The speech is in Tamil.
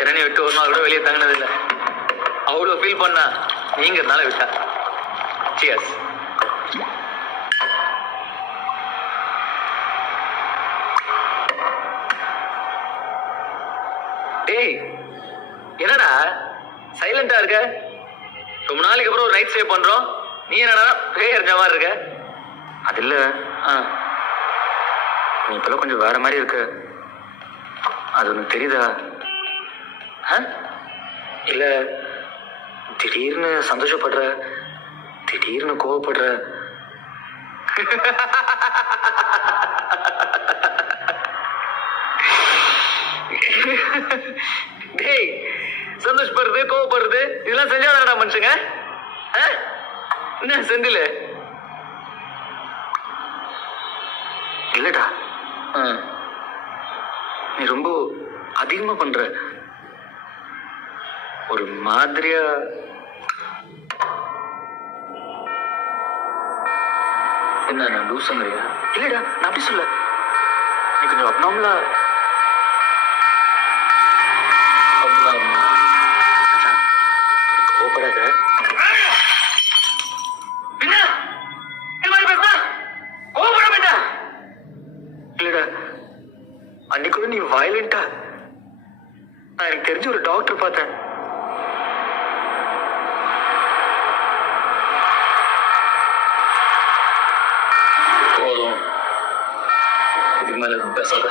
கிரணி விட்டு ஒரு நாள் கூட வெளியே தங்கினது இல்லை. அவ்வளோ ஃபீல் பண்ணா நீங்கிறதுனால விட்டா. சியர்ஸ். டேய் என்னடா சைலண்டா இருக்க? ரொம்ப நாளைக்கு அப்புறம் ஒரு நைட் ஸ்டே பண்றோம். நீ என்னடா பேய் அறிஞ்ச மாதிரி இருக்க? அது இல்ல, நீ இப்பெல்லாம் கொஞ்சம் வேற மாதிரி இருக்க. அது உனக்கு தெரியுதா? இல்ல திடீர்னு சந்தோஷப்படுற, திடீர்னு கோவப்படுற. டேய் சந்தோஷப்படுறது கோவப்படுறது இதெல்லாம் செஞ்சாதானடா மனுஷங்க? என்ன செந்தில்? இல்லடா, நீ ரொம்ப அதிகமா பண்ற. ஒரு மாதிரியா என்ன நான் லூசுங்கறியா? இல்லடா நான் அப்படி சொல்ல. நீ கொஞ்சம் அப்நார்மலா கோபப்படாத. இல்லடா அன்னைக்கு கூட நீ வயலண்டா. நான் எனக்கு தெரிஞ்ச ஒரு டாக்டர் பார்த்தேன். போதும், இதுக்கு மேல பேசாத.